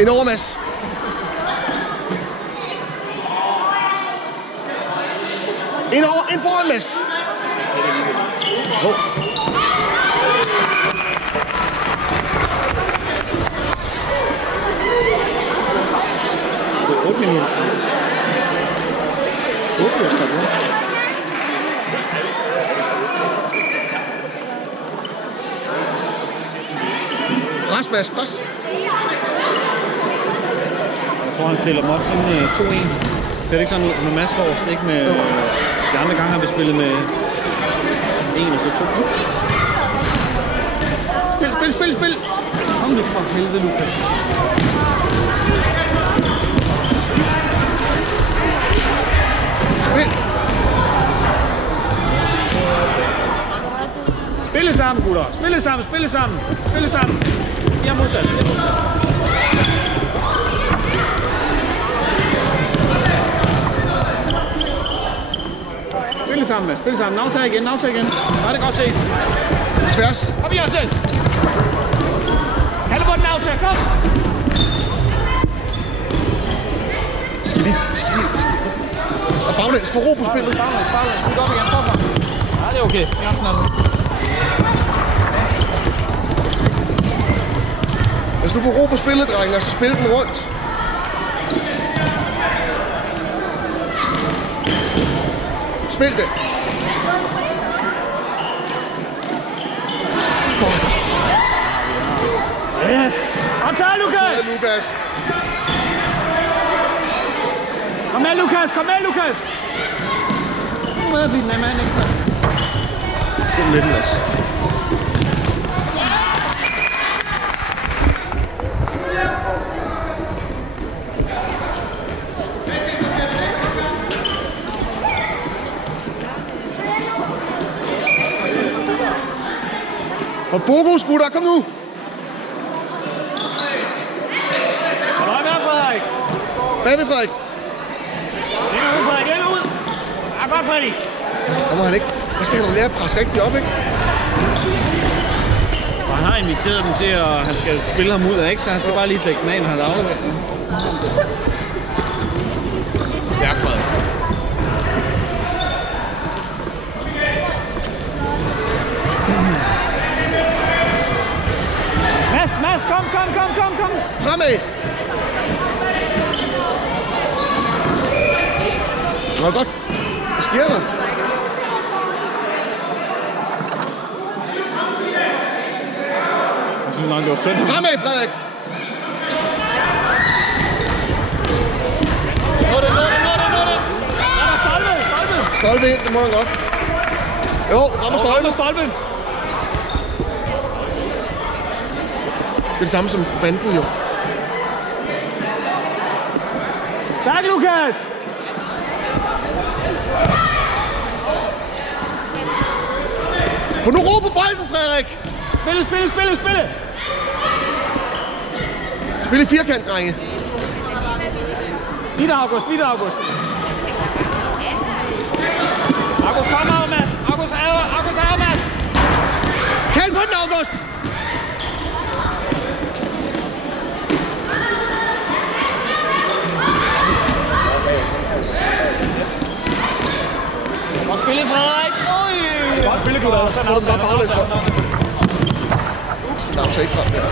Ind over, Mads. Ind over, ind foran, Mads. Oh. Det er 8 minutter skræk. 8 minutter skræk, ja. Pres, Mads, pres. Jeg tror, han stiller dem op sådan 2-1. Det er ikke sådan ud med Mads forrest, ikke med... De andre gange har vi spillet med 1 og så 2. Spil. Kom nu for helvede, Lukas. Spil. Spille sammen, gutter. Spille sammen. Jeg er modsat. Spille sammen, Mads. Spille sammen. Navtag igen. Var det godt set. Tværs. Kom, Jørgensen. Kald på den navtag. Kom. De skal lige. Og baglæns, få ro på spillet. Baglæns. Spil op igen. Forfra. Ja, det er okay. Jørgensen er nu. Hvis du får ro på spillet, drenge, så spil den rundt. Spil det. Yes. Og tag, Lukas. Kom med, Lukas. Nu må jeg blive den af mand ekstra. Kom med den, Mads. Og fokus, gutter, kom nu! Kom højt med, Frederik! Bagved, Frederik! Længere ud, Frederik, længere ud! Ja, godt, Frederik! Der må han ikke. Der skal han lære at presse rigtig op, ikke? Og han har inviteret dem til, at han skal spille ham ud af, ikke? Så han skal bare lige dække den af, når han er afleveret. Stærk, Frederik. Mads, kom! Fremad! Nå, godt. Hvad sker der? Jeg synes nok, det var synd. Fremad, Frederik! Nå det! Ja, stolpe! Stolpe ind, det må han godt. Jo, rammer stolpen. Det er det samme som banden, jo. Stærk, Lukas! Få nu ro på bolden, Frederik! Spille! Spil i firkant, drenge. Bitte August. August, kom over, Mads. August er Mads. Kald på den, August! Godt spillet, Frederik. Godt spillet, gutter. Få dem bare baglæns for. Skal navne sig ikke frem der.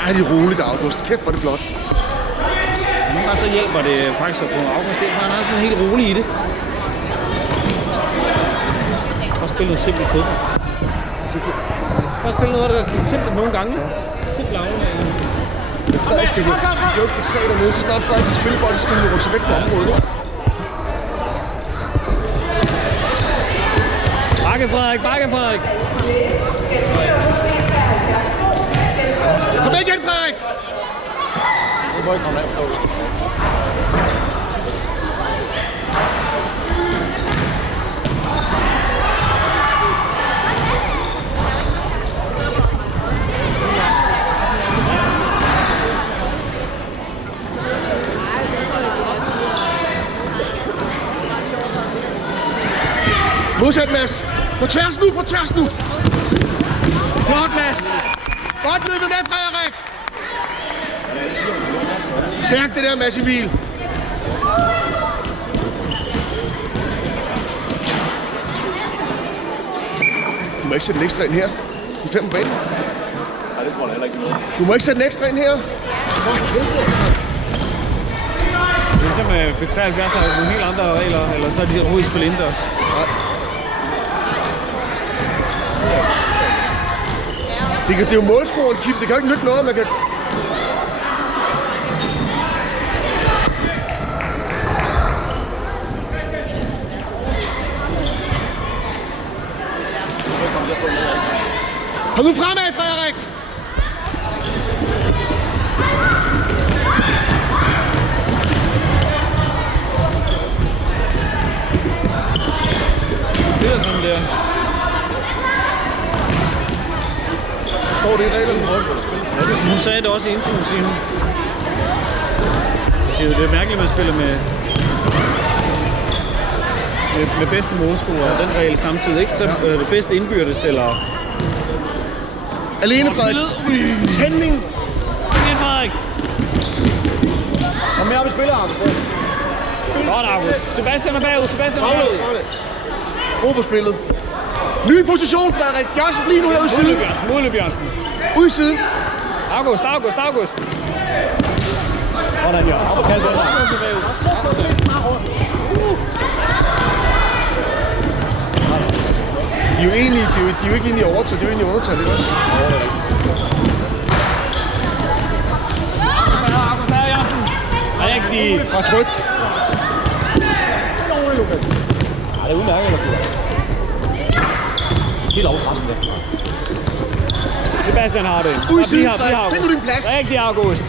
Dejligt roligt, August. Kæft, hvor er det flot. Nogle gange så hjælper det faktisk at bruge August ind, for han er sådan helt rolig i det. Bare spille noget simpelt fodbold. Bare spille noget, der er simpelt nogle gange. Simpelt aflæg. Men Frederik skal jo ikke på 3 dernede, så snart Frederik har spillet bolden, så skal han rykke sig væk fra området, ikke? Bakke Frederik! Kom igen, Frederik! Det må ikke komme af på. Modsat, Mads. På tværs nu, på tværs nu. Flot, Mads. Godt løbet med, Frederik. Stærkt det der, Mads Emil. Du må ikke sætte en ekstra ind her. I 5 på banen. Nej, det tror jeg heller ikke noget. Du må ikke sætte en ekstra ind her. For helvede, altså. Det er ligesom for 73 har nogle helt andre regler, eller så er de overhovedet spillet indendørs. Nej. Det er jo målscoren, Kim. Det kan jo ikke nytte noget, man kan... Kom nu fremad, Frederik! Spiller sådan der. Står det i reglerne? Ja, hun sagde det også i introen, siger hun. Det er mærkeligt, at man spiller med bedste målscorer og den regel samtidig, ikke? Så er det bedste indbyrdes, eller... Alene, Frederik. Tænding. Kom igen, Frederik. Kom med op i spilleren. Godt, August. Sebastian er bagud. Sebastian er bagud. Ro på spillet. Ny position, Frederik. Jørgensen, bliv nu her ude i siden. Måle Bjørnsen. Ude i siden. August. Hvordan, Jørgen? August er bagud. De er jo egentlig, de er jo ikke inde i overtal, de er jo inde i undertal, ikke også? August er Jørgensen. Rigtig. Fra tryk. Det er udmærket, eller hvad? Helt overraskende. Sebastian har det. Ude i siden, Frederik. Find nu din plads. Rigtig, August.